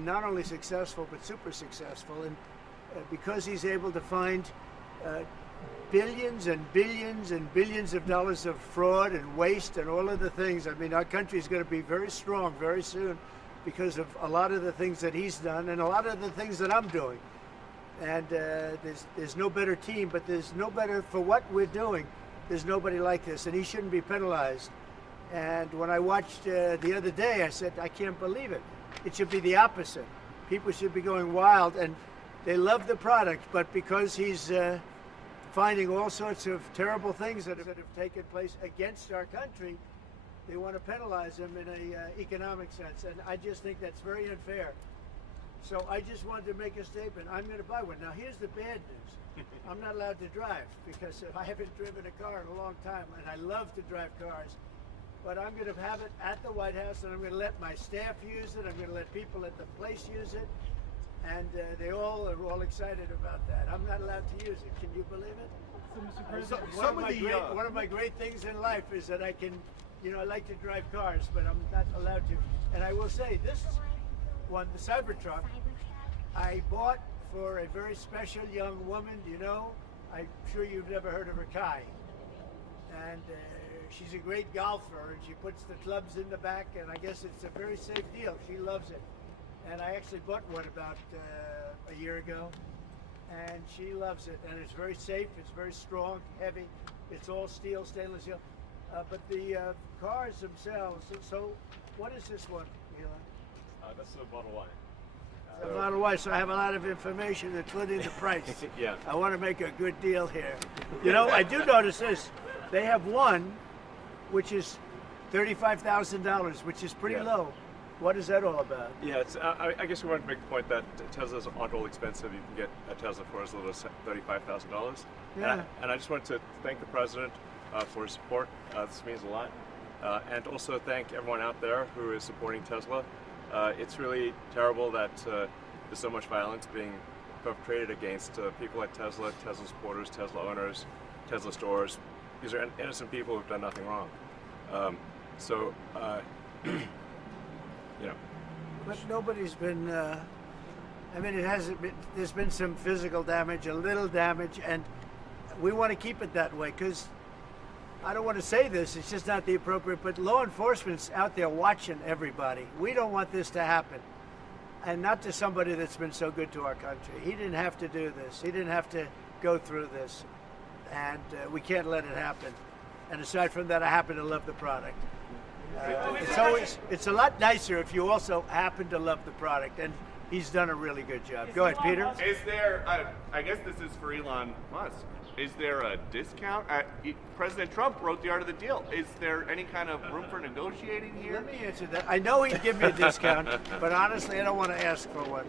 and not only successful, but super successful. And because he's able to find billions and billions and billions of dollars of fraud and waste and all of the things. I mean, our country is going to be very strong very soon because of a lot of the things that he's done and a lot of the things that I'm doing. And there's no better team, but there's no better for what we're doing. There's nobody like this, and he shouldn't be penalized. And when I watched the other day, I said, I can't believe it. It should be the opposite. People should be going wild, and they love the product, but because he's finding all sorts of terrible things that have taken place against our country, they want to penalize him in an economic sense, and I just think that's very unfair. So I just wanted to make a statement. I'm going to buy one. Now, here's the bad news. I'm not allowed to drive because I haven't driven a car in a long time, and I love to drive cars. But I'm going to have it at the White House, and I'm going to let my staff use it. I'm going to let people at the place use it, and they all are all excited about that. I'm not allowed to use it. Can you believe it? So, Mr. President, one of my great things in life is that I can, I like to drive cars, but I'm not allowed to. And I will say, this one, the Cybertruck, I bought for a very special young woman. I'm sure you've never heard of her, Kai. And she's a great golfer, and she puts the clubs in the back, and I guess it's a very safe deal. She loves it. And I actually bought one about a year ago, and she loves it. And it's very safe, it's very strong, heavy. It's all steel, stainless steel. But the cars themselves, so what is this one, Elon? That's the Model Y. The Model Y, so I have a lot of information, including the price. Yeah. I want to make a good deal here. I do notice this. They have one, which is $35,000, which is pretty low. What is that all about? Yeah, it's, I guess we want to make the point that Teslas aren't all expensive. You can get a Tesla for as little as $35,000. Yeah. And I just wanted to thank the president for his support. This means a lot. And also thank everyone out there who is supporting Tesla. It's really terrible that there's so much violence being perpetrated against people like Tesla, Tesla supporters, Tesla owners, Tesla stores. These are innocent people who've done nothing wrong. But nobody's been, it hasn't been, there's been some physical damage, a little damage, and we want to keep it that way because I don't want to say this, it's just not the appropriate, but law enforcement's out there watching everybody. We don't want this to happen. And not to somebody that's been so good to our country. He didn't have to do this. He didn't have to go through this. And we can't let it happen. And aside from that, I happen to love the product. It's a lot nicer if you also happen to love the product, and he's done a really good job. Go ahead, Peter. Is there, I guess this is for Elon Musk, is there a discount? President Trump wrote the art of the deal. Is there any kind of room for negotiating here? Let me answer that. I know he'd give me a discount, but honestly, I don't want to ask for one.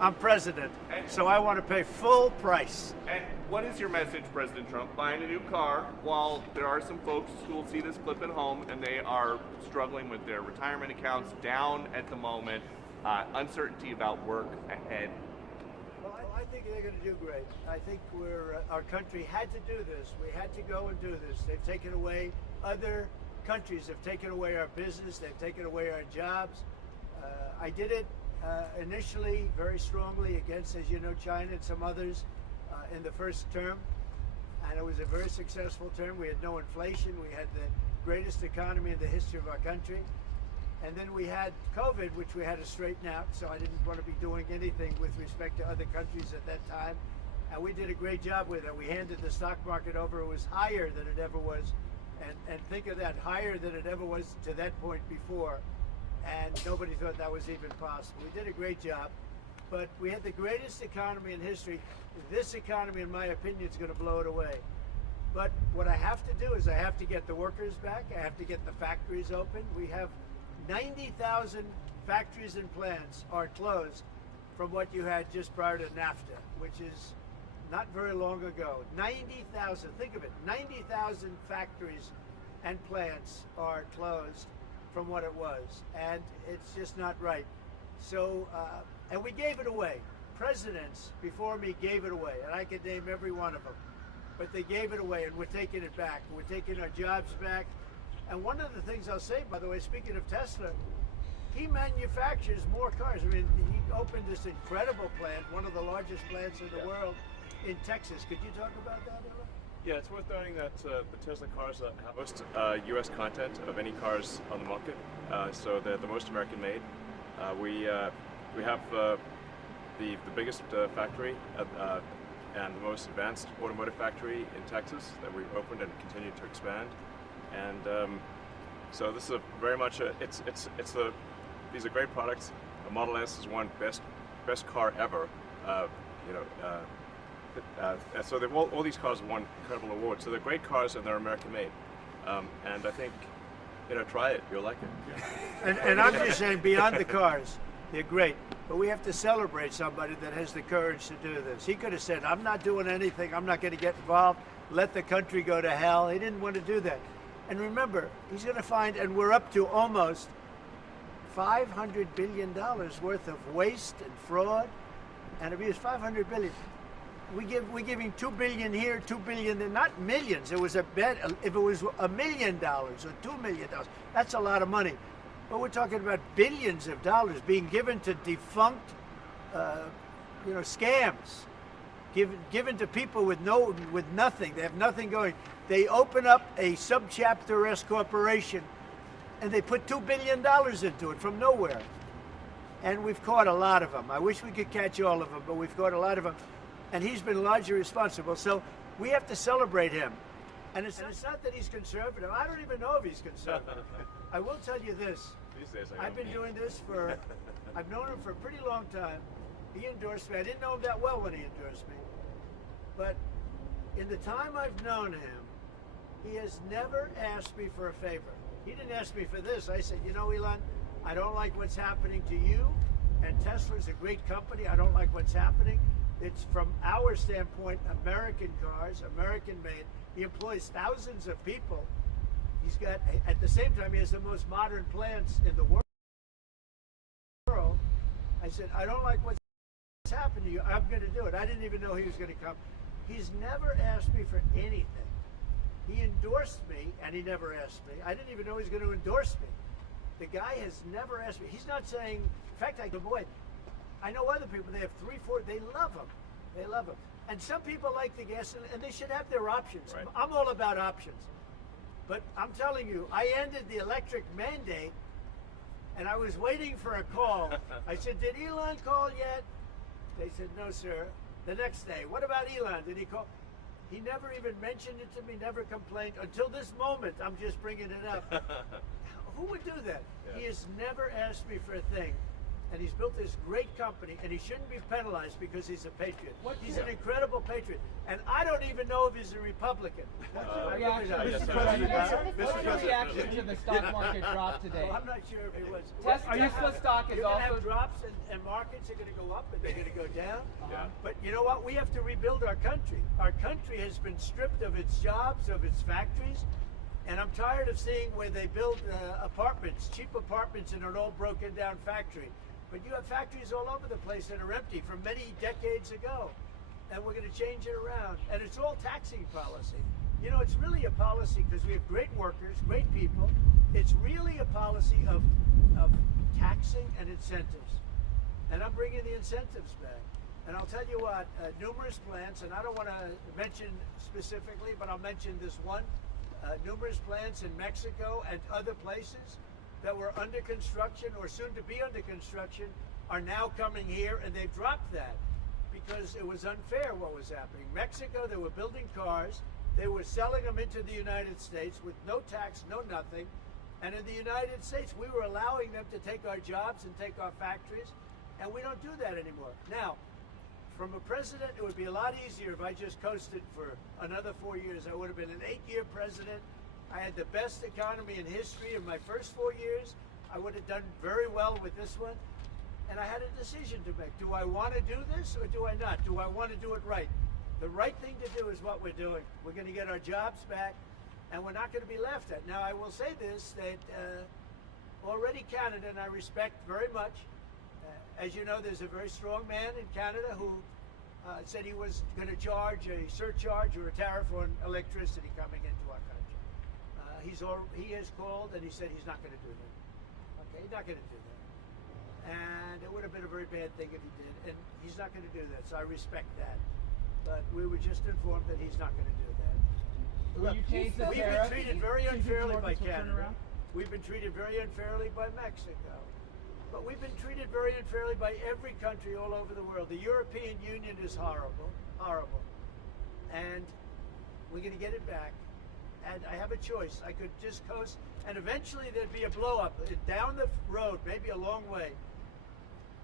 I'm president, so I want to pay full price. And what is your message, President Trump? Buying a new car while there are some folks who will see this clip at home and they are struggling with their retirement accounts down at the moment, uncertainty about work ahead. Well, I think they're going to do great. I think our country had to do this. We had to go and do this. They've taken away, other countries have taken away our business. They've taken away our jobs. I did it initially very strongly against, as you know, China and some others in the first term. And it was a very successful term. We had no inflation. We had the greatest economy in the history of our country. And then we had COVID, which we had to straighten out, so I didn't want to be doing anything with respect to other countries at that time. And we did a great job with it. We handed the stock market over. It was higher than it ever was. And think of that, higher than it ever was to that point before. And nobody thought that was even possible. We did a great job. But we had the greatest economy in history. This economy, in my opinion, is going to blow it away. But what I have to do is I have to get the workers back. I have to get the factories open. We have 90,000 factories and plants are closed from what you had just prior to NAFTA, which is not very long ago. 90,000, think of it, 90,000 factories and plants are closed from what it was, and it's just not right. So, and we gave it away. Presidents before me gave it away, and I could name every one of them, but they gave it away, and we're taking it back. We're taking our jobs back. And one of the things I'll say, by the way, speaking of Tesla, he manufactures more cars. I mean, he opened this incredible plant, one of the largest plants in the world, in Texas. Could you talk about that, Elon? Yeah, it's worth noting that the Tesla cars have most U.S. content of any cars on the market, so they're the most American-made. We have the biggest factory and the most advanced automotive factory in Texas that we've opened and continue to expand. And so this is very much these are great products. The Model S is one best car ever. So all these cars have won incredible awards. So they're great cars and they're American made. And I think, try it. You'll like it. And I'm just saying, beyond the cars, they're great. But we have to celebrate somebody that has the courage to do this. He could have said, I'm not doing anything. I'm not going to get involved. Let the country go to hell. He didn't want to do that. And remember, he's going to find, and we're up to almost $500 billion worth of waste and fraud and abuse. $500 billion. We give him $2 billion here, $2 billion there, not millions. It was a bet. If it was $1 million or $2 million, that's a lot of money. But we're talking about billions of dollars being given to defunct, scams, given to people with nothing. They have nothing going. They open up a subchapter S corporation, and they put $2 billion into it from nowhere. And we've caught a lot of them. I wish we could catch all of them, but we've caught a lot of them. And he's been largely responsible. So we have to celebrate him. And it's not that he's conservative. I don't even know if he's conservative. I will tell you this. These days, I've been doing this I've known him for a pretty long time. He endorsed me. I didn't know him that well when he endorsed me. But in the time I've known him, he has never asked me for a favor. He didn't ask me for this. I said, Elon, I don't like what's happening to you. And Tesla's a great company. I don't like what's happening. It's, from our standpoint, American cars, American made. He employs thousands of people. He's got, at the same time, he has the most modern plants in the world. I said, I don't like what's happened to you. I'm going to do it. I didn't even know he was going to come. He's never asked me for anything. He endorsed me, and he never asked me. I didn't even know he was going to endorse me. The guy has never asked me. He's not saying, in fact, boy, I know other people, they have 3, 4, they love him. They love him. And some people like the gas, and they should have their options. Right. I'm all about options. But I'm telling you, I ended the electric mandate, and I was waiting for a call. I said, did Elon call yet? They said, no, sir. The next day, what about Elon? Did he call? He never even mentioned it to me, never complained. Until this moment, I'm just bringing it up. Who would do that? Yeah. He has never asked me for a thing. And he's built this great company, and he shouldn't be penalized because he's a patriot. He's an incredible patriot. And I don't even know if he's a Republican. What's your reaction to the stock market drop today? Well, I'm not sure if it was. Tesla stock is also... have drops, and markets are going to go up, and they're going to go down. But you know what? We have to rebuild our country. Our country has been stripped of its jobs, of its factories. And I'm tired of seeing where they build apartments, cheap apartments in an all broken down factory. But you have factories all over the place that are empty from many decades ago. And we're going to change it around. And it's all taxing policy. It's really a policy because we have great workers, great people. It's really a policy of taxing and incentives. And I'm bringing the incentives back. And I'll tell you what, numerous plants, and I don't want to mention specifically, but I'll mention this one. Numerous plants in Mexico and other places that were under construction or soon to be under construction are now coming here, and they've dropped that because it was unfair what was happening. Mexico, they were building cars, they were selling them into the United States with no tax, no nothing, and in the United States we were allowing them to take our jobs and take our factories, and we don't do that anymore. Now, from a president, it would be a lot easier if I just coasted for another 4 years. I would have been an 8-year president. I had the best economy in history in my first 4 years. I would have done very well with this one. And I had a decision to make. Do I want to do this or do I not? Do I want to do it right? The right thing to do is what we're doing. We're going to get our jobs back, and we're not going to be laughed at. Now, I will say this, that already Canada, and I respect very much, as you know, there's a very strong man in Canada who said he was going to charge a surcharge or a tariff on electricity coming into our country. He has called and he said he's not going to do that. Okay, he's not going to do that. bad thing if he did, and he's not going to do that, so I respect that. But we were just informed that he's not going to do that. Will you change the We've been tariff? treated very Do you think unfairly by markets will turn Canada. around? We've been treated very unfairly by Mexico. But we've been treated very unfairly by every country all over the world. The European Union is horrible, horrible. And we're going to get it back. And I have a choice. I could just coast, and eventually there'd be a blow-up down the road, maybe a long way.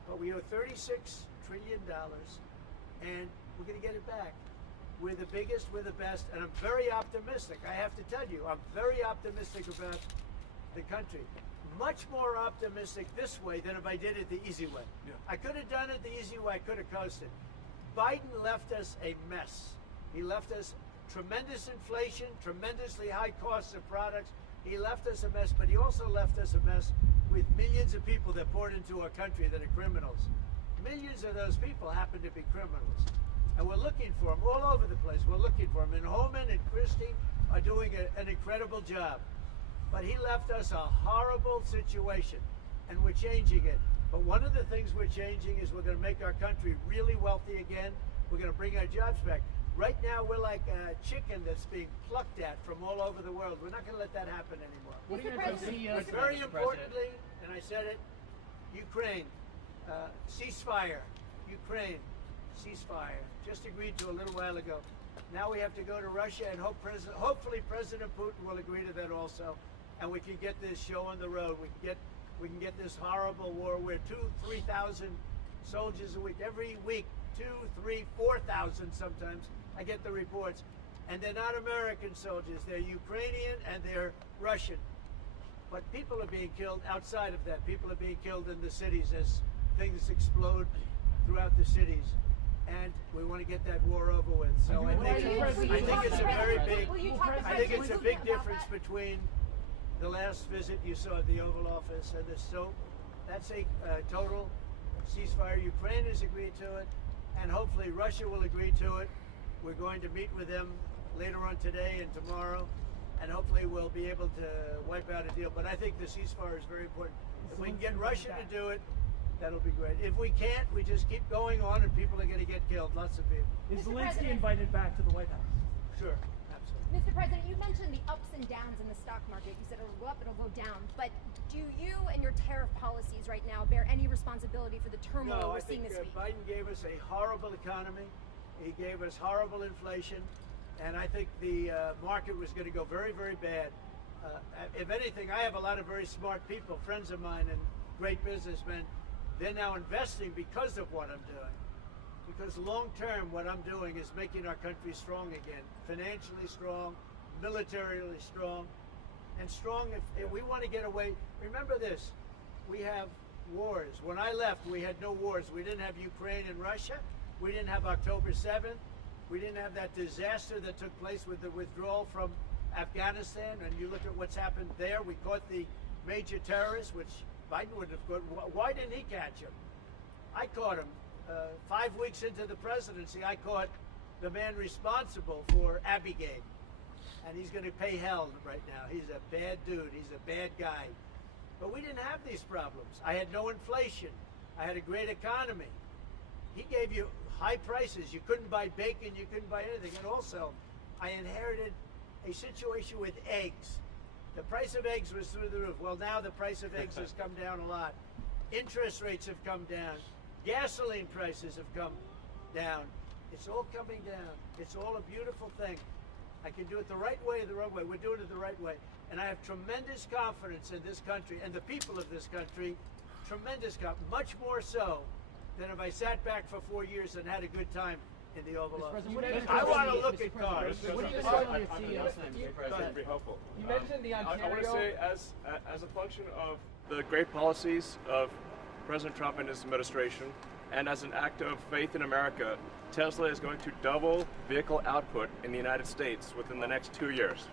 But we owe $36 trillion, and we're going to get it back. We're the biggest, we're the best, and I'm very optimistic. I have to tell you, I'm very optimistic about the country. Much more optimistic this way than if I did it the easy way. Yeah. I could have done it the easy way, I could have coasted. Biden left us a mess. He left us tremendous inflation, tremendously high costs of products. He left us a mess, but he also left us a mess with millions of people that poured into our country that are criminals. Millions of those people happen to be criminals. And we're looking for them all over the place. We're looking for them. And Holman and Christie are doing an incredible job. But he left us a horrible situation, and we're changing it. But one of the things we're changing is we're going to make our country really wealthy again. We're going to bring our jobs back. Right now, we're like a chicken that's being plucked at from all over the world. We're not going to let that happen anymore. What are you Mr. going to tell President, CEOs? But very Mr. importantly, and I said it, Ukraine, ceasefire. Ukraine, ceasefire. Just agreed to a little while ago. Now we have to go to Russia, and hopefully President Putin will agree to that also, and we can get this show on the road. We can get this horrible war where 2,000-3,000 soldiers a week, every week, 2,000, 3,000, 4,000 sometimes. I get the reports, and they're not American soldiers. They're Ukrainian and they're Russian. But people are being killed outside of that. People are being killed in the cities as things explode throughout the cities. And we want to get that war over with. So I think it's a very big, I think it's a big difference between the last visit you saw at the Oval Office and this. So that's a total ceasefire. Ukraine has agreed to it, and hopefully Russia will agree to it. We're going to meet with them later on today and tomorrow, and hopefully we'll be able to wipe out a deal. But I think the ceasefire is very important. If we can get Russia to do it, that'll be great. If we can't, we just keep going on, and people are going to get killed, lots of people. Mr. Is Zelensky President. invited back to the White House? Sure, absolutely. Mr. President, you mentioned the ups and downs in the stock market. You said it'll go up, it'll go down. But do you and your tariff policies right now bear any responsibility for the turmoil No, I we're seeing think this week? Biden gave us a horrible economy. He gave us horrible inflation, and I think the market was going to go very, very bad. If anything, I have a lot of very smart people, friends of mine, and great businessmen. They're now investing because of what I'm doing. Because long term, what I'm doing is making our country strong again, financially strong, militarily strong, and strong if we want to get away. Remember this, we have wars. When I left, we had no wars. We didn't have Ukraine and Russia. We didn't have October 7th. We didn't have that disaster that took place with the withdrawal from Afghanistan. And you look at what's happened there. We caught the major terrorist, which Biden would have caught. Why didn't he catch him? I caught him. 5 weeks into the presidency, I caught the man responsible for Abigail. And he's going to pay hell right now. He's a bad dude. He's a bad guy. But we didn't have these problems. I had no inflation. I had a great economy. He gave you high prices. You couldn't buy bacon. You couldn't buy anything. And also, I inherited a situation with eggs. The price of eggs was through the roof. Well, now the price of eggs has come down a lot. Interest rates have come down. Gasoline prices have come down. It's all coming down. It's all a beautiful thing. I can do it the right way or the wrong way. We're doing it the right way. And I have tremendous confidence in this country and the people of this country. Tremendous confidence. Much more so than if I sat back for 4 years and had a good time in the Oval Office. I want to look at cars. What are you going to tell your CEOs then? That'd be helpful. You mentioned the Ontario. I want to say, as a function of the great policies of President Trump and his administration, and as an act of faith in America, Tesla is going to double vehicle output in the United States within the next 2 years.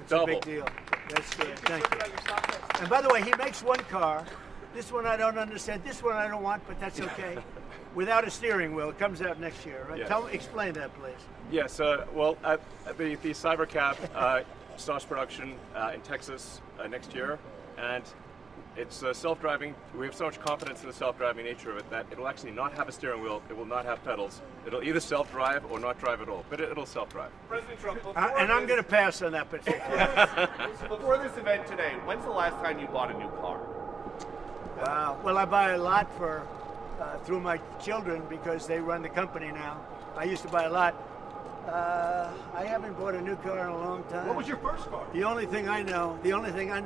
That's Double. a big deal. That's good. Thank you. And by the way, he makes one car. This one I don't understand. This one I don't want, but that's okay. Without a steering wheel, it comes out next year, right? Yes. Explain that, please. Yes, well, the Cybercab starts production in Texas next year, and It's self-driving. We have so much confidence in the self-driving nature of it that it'll actually not have a steering wheel. It will not have pedals. It'll either self-drive or not drive at all, but it'll self-drive. President Trump, And I'm going to pass on that particular. before this event today, when's the last time you bought a new car? Well, I buy a lot for through my children because they run the company now. I used to buy a lot. I haven't bought a new car in a long time. What was your first car? The only thing I know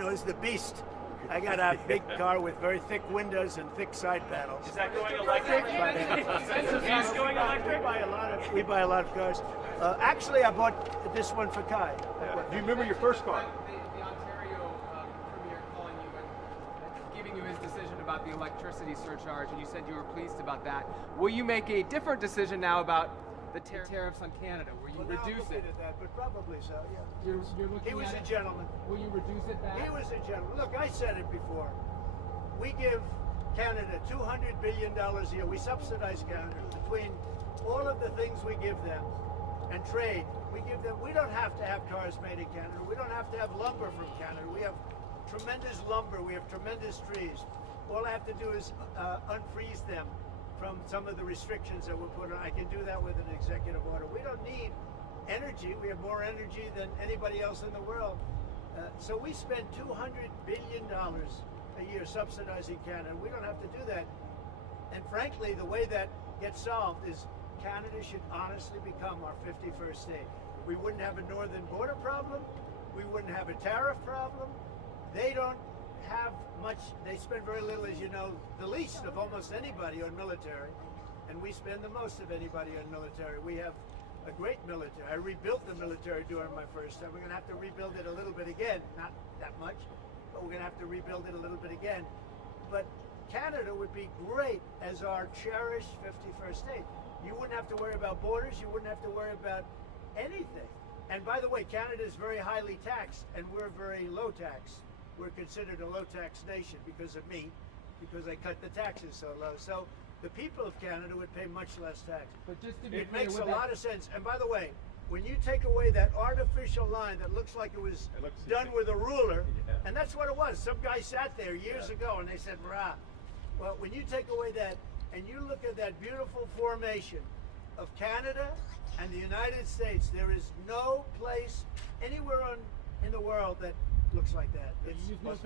is the Beast. I got a big car with very thick windows and thick side panels. Is that going electric? Is going electric? We buy a lot of cars. Actually, I bought this one for Kai. Do you remember your first car? The Ontario Premier calling you and giving you his decision about the electricity surcharge, and you said you were pleased about that. Will you make a different decision now about the tariffs on Canada? Will you reduce it? At that, but probably so. Yeah. You're looking He was at a it. gentleman. Will you reduce it back? He was a gentleman. Look, I said it before. We give Canada $200 billion a year. We subsidize Canada between all of the things we give them and trade. We give them. We don't have to have cars made in Canada. We don't have to have lumber from Canada. We have tremendous lumber. We have tremendous trees. All I have to do is unfreeze them from some of the restrictions that were put on. I can do that with an executive order. We don't need energy. We have more energy than anybody else in the world. So we spend $200 billion a year subsidizing Canada. We don't have to do that. And frankly, the way that gets solved is Canada should honestly become our 51st state. We wouldn't have a northern border problem. We wouldn't have a tariff problem. They don't have much. They spend very little, as you know, the least of almost anybody on military, and we spend the most of anybody on military. We have a great military. I rebuilt the military during my first time. We're going to have to rebuild it a little bit again. Not that much, but we're going to have to rebuild it a little bit again. But Canada would be great as our cherished 51st state. You wouldn't have to worry about borders. You wouldn't have to worry about anything. And by the way, Canada is very highly taxed, and we're very low tax. We're considered a low tax nation because of me, because I cut the taxes so low. So the people of Canada would pay much less tax. But just to be It clear, makes with a that- lot of sense. And by the way, when you take away that artificial line that looks like it was done with a ruler, and that's what it was. Some guy sat there years ago and they said, "Rah." Well, when you take away that and you look at that beautiful formation of Canada and the United States, there is no place anywhere in the world that looks like that. It's Mr.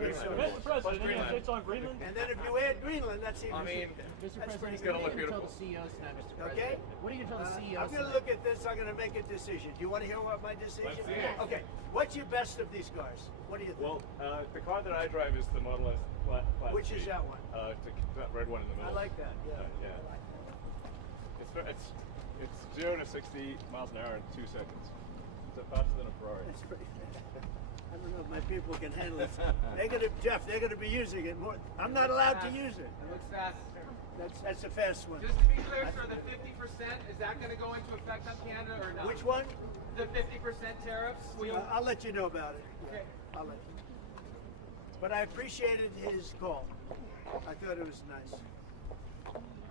President, any updates on Greenland? and then if you add Greenland, that's even. I mean, Mr. That's President, gonna what look are you going to tell beautiful. the CEOs tonight, Mr. President? Okay. What are you going to tell the CEOs I'm going to tonight? look at this. I'm going to make a decision. Do you want to hear what my decision Let's see is? it. Okay. What's your best of these cars? What do you think? Well, the car that I drive is the Model S Class Which G. is that one? That red one in the I middle. like that. Yeah. Yeah. I like that. It's 0 to 60 miles an hour in 2 seconds. It's faster than a Ferrari. It's pretty. I don't know if my people can handle it. They're going to be using it more. I'm not allowed to use it. It looks fast. That's a fast one. Just to be clear, sir, the 50%, is that going to go into effect on Canada or not? Which one? The 50% tariffs? Will you... I'll let you know about it. Yeah, Okay. I'll let you know. But I appreciated his call. I thought it was nice.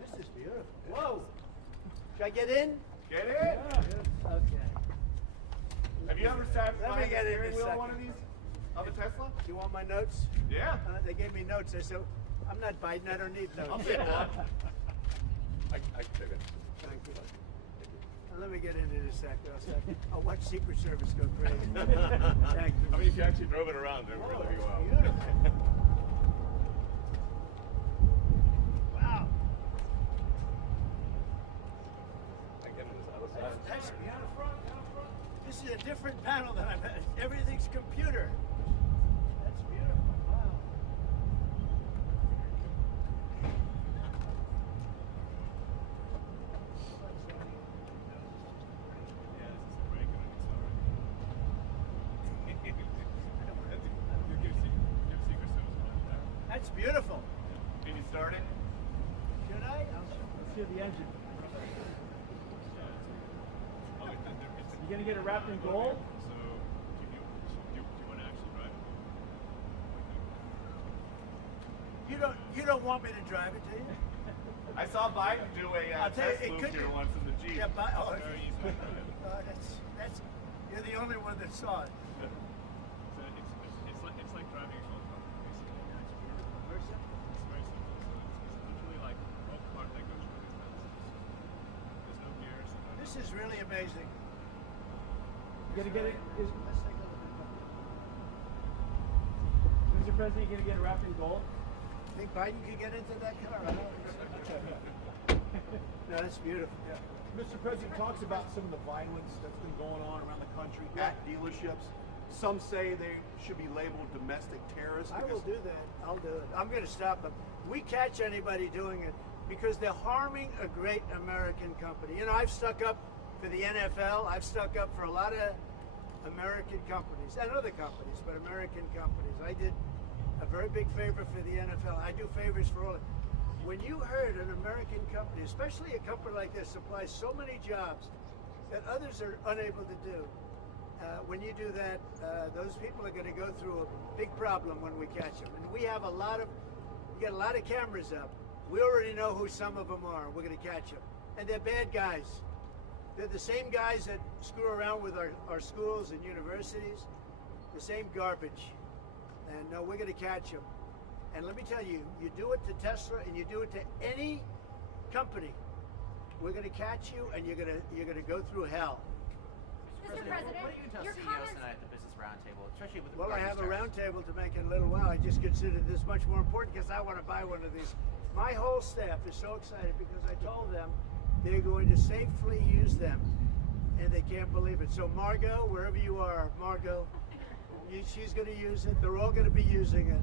This is beautiful. Whoa! Should I get in? Get in. Okay. Have you ever sat Let me behind the get in steering a wheel of second. one of these? Of a Tesla? Do you want my notes? Yeah. They gave me notes. I said, I'm not Biden. I don't need notes. I'll take one. I can take it. Thank you. Let me get into this sector. I'll watch Secret Service go crazy. Thank you. I mean, if you actually drove it around, it would really be wild. Beautiful. Wow. I get on this other side. That's beautiful. This is a different panel than I've had. Everything's computer. That's beautiful. Wow. That's beautiful. Can you start it? Should I? Let's hear the engine. You gonna get it wrapped in gold? You don't want me to drive it, do you? I saw Biden do a I'll tell you, test it move could here be- once in the Jeep. Yeah, but that's you're the only one that saw it. This is really amazing. You gonna get it? Let's take a look at Mr. President, you gonna get it wrapped in gold? that. Think Biden could get into that car? I don't think so. No, that's beautiful. Yeah. Mr. President talks about some of the violence that's been going on around the country at dealerships. Some say they should be labeled domestic terrorists. I will do that. I'll do it. I'm going to stop them. We catch anybody doing it because they're harming a great American company. You know, I've stuck up for the NFL. I've stuck up for a lot of American companies and other companies, but American companies. I did a very big favor for the NFL. I do favors for all of them. When you heard an American company, especially a company like this, supplies so many jobs that others are unable to do, when you do that, those people are going to go through a big problem when we catch them. And we have a lot of, we got a lot of cameras up. We already know who some of them are. We're going to catch them. And they're bad guys. They're the same guys that screw around with our schools and universities, the same garbage. And no, we're going to catch them. And let me tell you, you do it to Tesla and you do it to any company, we're going to catch you and you're going to go through hell. Mr. President, what do you tell your CEOs comments. tonight at the Business Roundtable, especially with Well, I have a regarding roundtable to make in a little while. I just consider this much more important because I want to buy one of these. My whole staff is so excited because I told them they're going to safely use them, and they can't believe it. So Margot, wherever you are, Margot, she's going to use it. They're all going to be using it,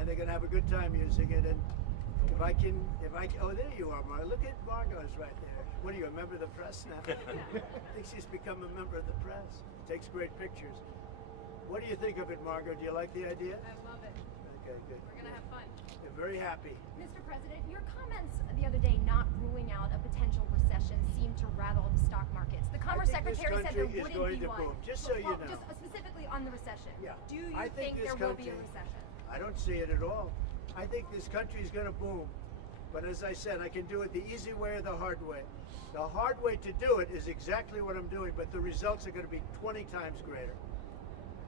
and they're going to have a good time using it. And oh, there you are, Margot. Look at Margot's right there. What are you, a member of the press now? I think she's become a member of the press. Takes great pictures. What do you think of it, Margot? Do you like the idea? I love it. Okay, good. We're going to have fun. They're very happy. Mr. President, your comments the other day not ruling out a potential recession seem to rattle the stock markets. The Commerce I think this Secretary said there country is wouldn't going be to one. boom, just so you Well, know. Just specifically on the recession. Yeah. Do you I think this there will be a country- recession? I don't see it at all. I think this country is going to boom. But as I said, I can do it the easy way or the hard way. The hard way to do it is exactly what I'm doing, but the results are going to be 20 times greater.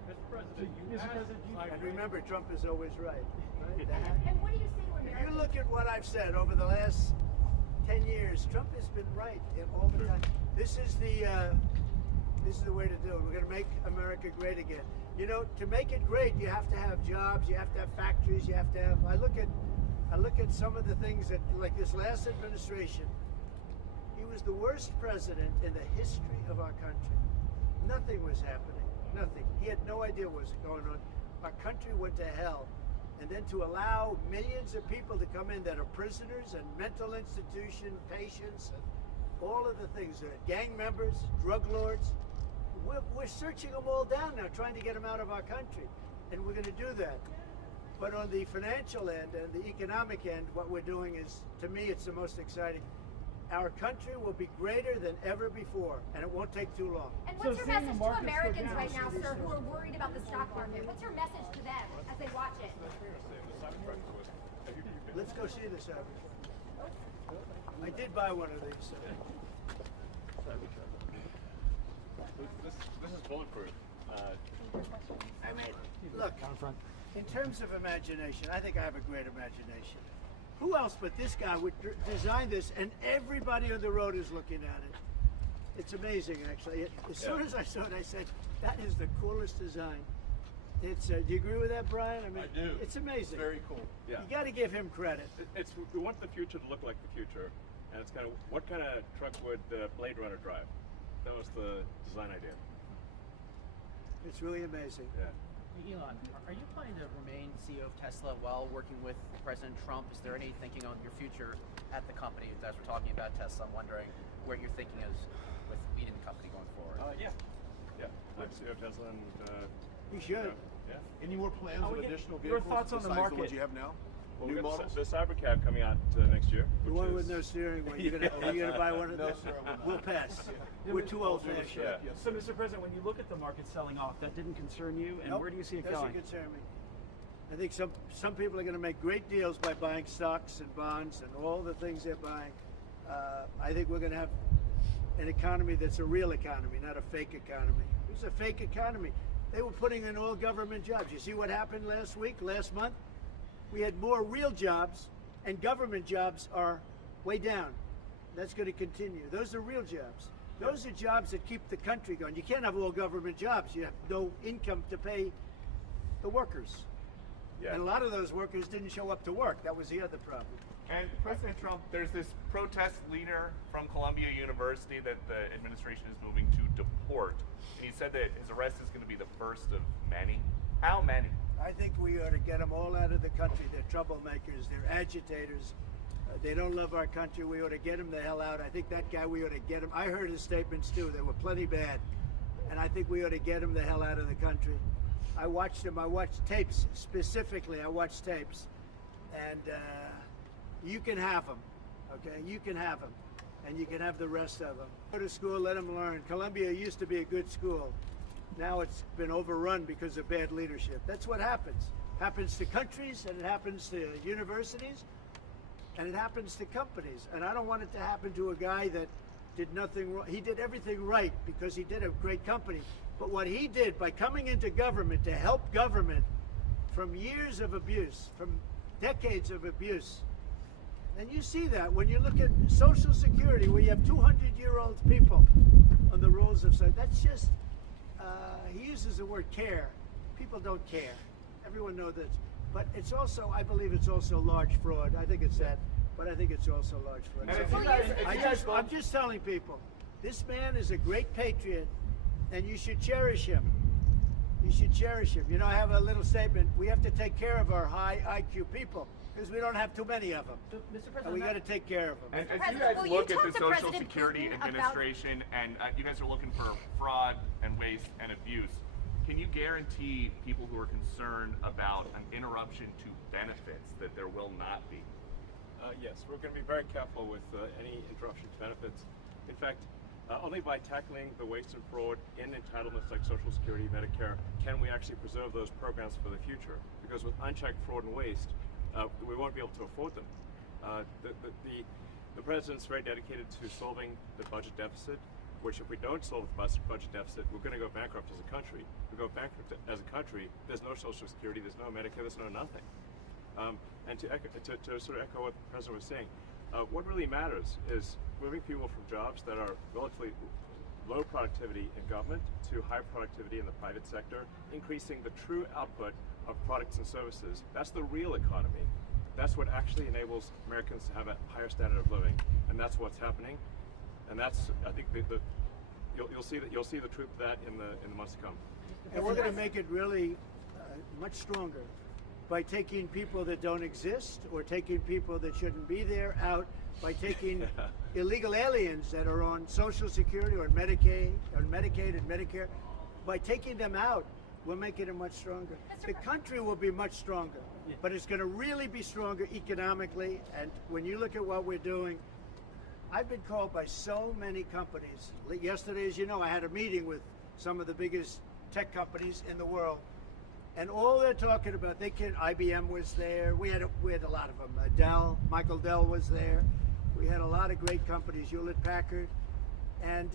Mr. President, And remember, Trump is always right. And what do you say to If Americans? you look at what I've said over the last 10 years, Trump has been right all the time. This is the way to do it. We're going to make America great again. You know, to make it great, you have to have jobs, you have to have factories, you have to have. I look at some of the things that, like this last administration, he was the worst president in the history of our country. Nothing was happening. Nothing. He had no idea what was going on. Our country went to hell. And then to allow millions of people to come in that are prisoners and mental institution patients, all of the things, gang members, drug lords, we're searching them all down now, trying to get them out of our country. And we're going to do that. But on the financial end and the economic end, what we're doing is, to me, it's the most exciting. Our country will be greater than ever before, and it won't take too long. And what's your seeing the message to markets go Americans down, right now, sir, who are worried about the stock market? What's your message to them as they watch it? Let's go see this average. I did buy one of these. This is bulletproof. I mean, look, in terms of imagination, I think I have a great imagination. Who else but this guy would design this, and everybody on the road is looking at it. It's amazing, actually. As soon as I saw it, I said, that is the coolest design. It's. Do you agree with that, Brian? I mean, I do. It's amazing. Very cool. Yeah. You got to give him credit. We want the future to look like the future, and it's kind of what kind of truck would Blade Runner drive? That was the design idea. It's really amazing. Yeah. Elon, are you planning to remain CEO of Tesla while working with President Trump? Is there any thinking on your future at the company? As we're talking about Tesla, I'm wondering where your thinking is with leading the company going forward. Yeah. I'm CEO of Tesla, and He should. yeah. Any more plans of get additional your vehicles thoughts on the besides the market. ones you have now? Well, New we got models? the Cybercab coming out next year. The which one with is- no steering wheel. Are you gonna buy one of No, those? sir, I will not. We'll pass. We're too old-fashioned. Yeah. So, Mr. President, when you look at the market selling off, that didn't concern you, and Nope, where do you see it doesn't going? concern me. I think some people are going to make great deals by buying stocks and bonds and all the things they're buying. I think we're going to have an economy that's a real economy, not a fake economy. It was a fake economy. They were putting in all government jobs. You see what happened last month? We had more real jobs, and government jobs are way down. That's going to continue. Those are real jobs. Those are jobs that keep the country going. You can't have all government jobs. You have no income to pay the workers. Yeah. And a lot of those workers didn't show up to work. That was the other problem. And President Trump, there's this protest leader from Columbia University that the administration is moving to deport. And he said that his arrest is going to be the first of many. How many? I think we ought to get them all out of the country. They're troublemakers. They're agitators. They don't love our country. We ought to get them the hell out. I think that guy, we ought to get him. I heard his statements too. They were plenty bad. And I think we ought to get him the hell out of the country. I watched him. I watched tapes specifically. I watched tapes. And you can have them, okay? You can have them. And you can have the rest of them. Go to school, let them learn. Columbia used to be a good school. Now it's been overrun because of bad leadership. That's what happens. Happens to countries, and it happens to universities, and it happens to companies. And I don't want it to happen to a guy that did nothing wrong. He did everything right because he did a great company. But what he did by coming into government to help government from years of abuse, from decades of abuse, and you see that when you look at Social Security, where you have 200-year-old people on the rolls of society. That's just, he uses the word care. People don't care. Everyone knows that. But it's also, I believe it's also large fraud. I think it's that, but I think it's also large fraud. So I'm just telling people, this man is a great patriot, and you should cherish him. You should cherish him. You know, I have a little statement. We have to take care of our high IQ people, because we don't have too many of them. So, Mr. President, And we got to take care of them. And as you guys look at the Social Security Administration, and you guys are looking for fraud and waste and abuse, can you guarantee people who are concerned about an interruption to benefits that there will not be? Yes, we're going to be very careful with any interruption to benefits. In fact, only by tackling the waste and fraud in entitlements like Social Security, Medicare, can we actually preserve those programs for the future. Because with unchecked fraud and waste, we won't be able to afford them. The president's very dedicated to solving the budget deficit, which if we don't solve the budget deficit, we're going to go bankrupt as a country. If we go bankrupt as a country, there's no Social Security, there's no Medicare, there's no nothing. And to sort of echo what the president was saying, what really matters is moving people from jobs that are relatively low productivity in government to high productivity in the private sector, increasing the true output of products and services. That's the real economy. That's what actually enables Americans to have a higher standard of living, and that's what's happening. And that's, I think, you'll see the truth of that in the months to come. And we're going to make it really much stronger by taking people that don't exist or taking people that shouldn't be there out, by taking illegal aliens that are on Social Security or Medicaid and Medicare. By taking them out, we're making it much stronger. The country will be much stronger, but it's going to really be stronger economically. And when you look at what we're doing, I've been called by so many companies. Yesterday, as you know, I had a meeting with some of the biggest tech companies in the world, and all they're talking about, IBM was there. We had a lot of them. Dell, Michael Dell was there. We had a lot of great companies, Hewlett Packard, and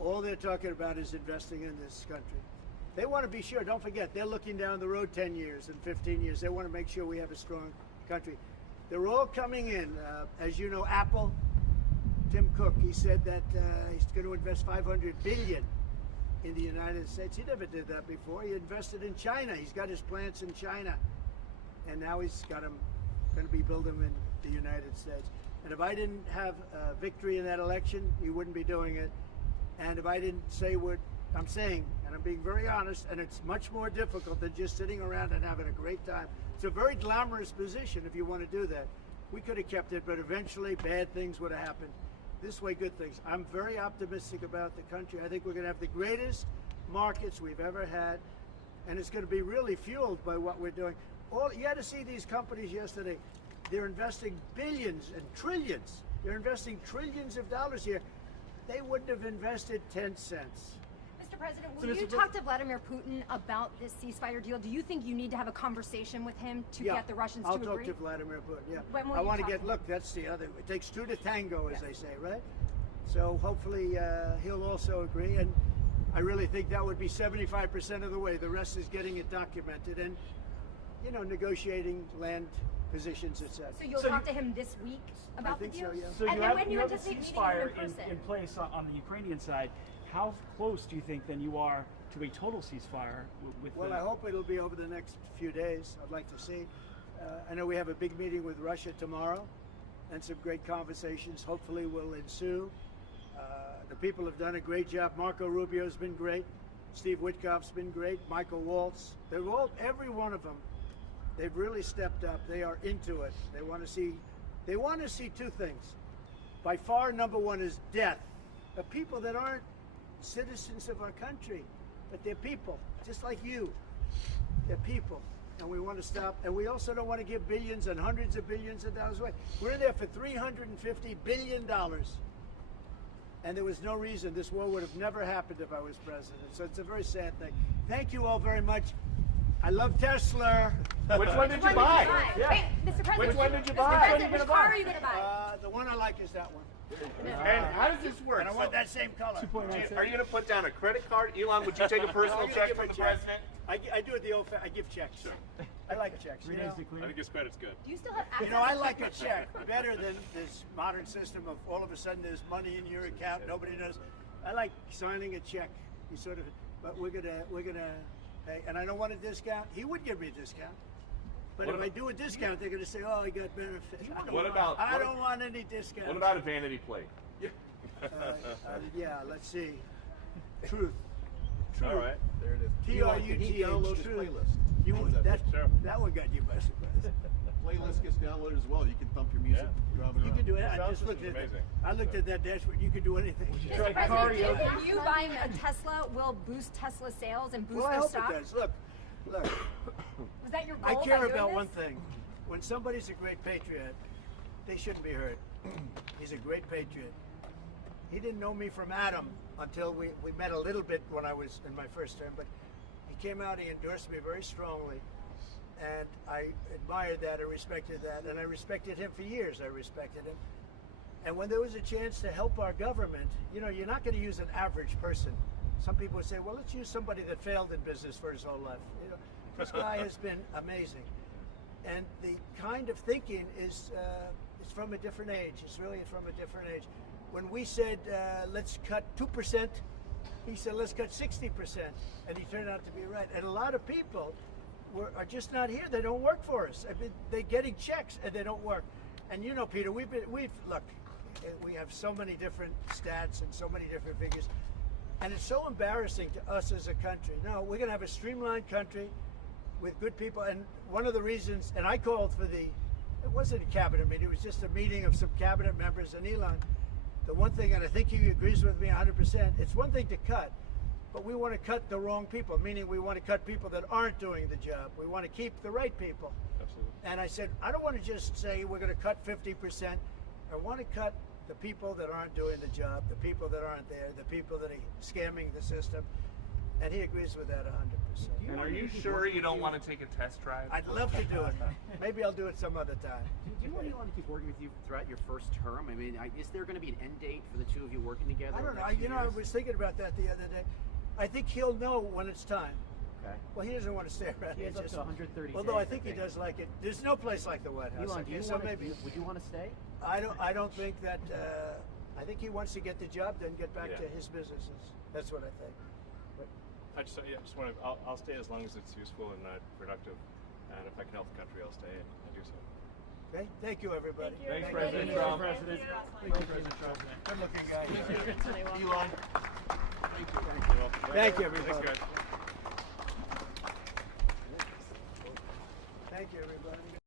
all they're talking about is investing in this country. They want to be sure. Don't forget, they're looking down the road 10 years and 15 years. They want to make sure we have a strong country. They're all coming in. As you know, Apple. Tim Cook, he said that he's going to invest $500 billion in the United States. He never did that before. He invested in China. He's got his plants in China, and now he's got them going to be building them in the United States. And if I didn't have victory in that election, he wouldn't be doing it. And if I didn't say what I'm saying, and I'm being very honest, and it's much more difficult than just sitting around and having a great time. It's a very glamorous position if you want to do that. We could have kept it, but eventually bad things would have happened. This way, good things. I'm very optimistic about the country. I think we're going to have the greatest markets we've ever had, and it's going to be really fueled by what we're doing. You had to see these companies yesterday. They're investing billions and trillions. They're investing trillions of dollars here. They wouldn't have invested 10 cents. Mr. President, will you talk to Vladimir Putin about this ceasefire deal? Do you think you need to have a conversation with him to get the Russians to agree? I'll talk to Vladimir Putin, yeah. When will I you want to talk get, to him? look, that's the other, it takes two to tango, as they say, right? So hopefully he'll also agree, and I really think that would be 75% of the way. The rest is getting it documented and, you know, negotiating land positions, etc. So you'll talk to him this week about the think so, deal? yeah. So And you then have, when you you have a anticipate meeting him ceasefire in person? in place on the Ukrainian side. How close do you think then you are to a total ceasefire with Well, I hope it'll be over the next few days. I'd like to see. I know we have a big meeting with Russia tomorrow, and some great conversations hopefully will ensue. The people have done a great job. Marco Rubio's been great. Steve Witkoff's been great. Michael Waltz. They're all, every one of them, they've really stepped up. They are into it. They want to see two things. By far, number one is death of people that aren't citizens of our country, but they're people, just like you. They're people, and we want to stop. And we also don't want to give billions and hundreds of billions of dollars away. We're in there for $350 billion. And there was no reason this war would have never happened if I was president. So it's a very sad thing. Thank you all very much. I love Tesla. Which one did you buy? Yeah. Wait, Mr. President. Which one did you Mr. buy? President, which car are you going to buy? The one I like is that one. And how does this work? And I want that same color. Are you going to put down a credit card? Elon, would you take a personal check from the president? I do it the old I give checks. Sure. I like checks. You know? I think it's better. It's good. Do you still have access? You know, I like a check better than this modern system of all of a sudden there's money in your account, nobody knows. I like signing a check. You sort of, but we're gonna pay, and I don't want a discount. He would give me a discount, but if I do a discount, they're gonna say, "Oh, he got benefits." I don't want any discount. What about a vanity plate? Yeah, let's see. Truth. All right. There it is. T-R-U-T-H. Download his Truth. playlist. That one got you by surprise. Playlist gets downloaded as well. You can thump your music driving You around. can do it. I Sound just looked system's at amazing. I looked at that dashboard. You can do anything. Mr. President, do you buying a Tesla will boost Tesla sales and boost Well, I their hope stock? it does. Look. Was that your goal I by care doing about this? one thing. When somebody's a great patriot, they shouldn't be hurt. He's a great patriot. He didn't know me from Adam until we met a little bit when I was in my first term, but he came out, he endorsed me very strongly, and I admired that, I respected that, and I respected him for years. I respected him. And when there was a chance to help our government, you know, you're not going to use an average person. Some people would say, well, let's use somebody that failed in business for his whole life. You know, this guy has been amazing. And the kind of thinking is it's from a different age. It's really from a different age. When we said, let's cut 2%, he said, let's cut 60%. And he turned out to be right. And a lot of people are just not here. They don't work for us. I mean, they're getting checks and they don't work. And you know, Peter, look, we have so many different stats and so many different figures. And it's so embarrassing to us as a country. No, we're going to have a streamlined country with good people. And one of the reasons, and I called for it wasn't a cabinet meeting, it was just a meeting of some cabinet members and Elon. The one thing, and I think he agrees with me 100%, it's one thing to cut, but we want to cut the wrong people, meaning we want to cut people that aren't doing the job. We want to keep the right people. Absolutely. And I said, I don't want to just say we're going to cut 50%. I want to cut the people that aren't doing the job, the people that aren't there, the people that are scamming the system. And he agrees with that 100%. And are you sure you don't want to take a test drive? I'd love to do it. Maybe I'll do it some other time. Do you want Elon to keep working with you throughout your first term? I mean, is there going to be an end date for the two of you working together? I don't know. over the next You few know, I years? was thinking about that the other day. I think he'll know when it's time. Okay. Well, he doesn't want to stay around. He has up to 130 Although days, I think he does like it. There's no place like the White House. Elon, do you so want maybe would you want to stay? I don't think that. I think he wants to get the job done, get back to his businesses. That's what I think. I just want to. I'll stay as long as it's useful and productive, and if I can help the country, I'll stay and do so. Okay. Thank you, everybody. Thanks, President Trump. President. Thank you, President Trump. Good looking guy. Elon. Thank you, everybody. Thanks, guys. Thank you, everybody.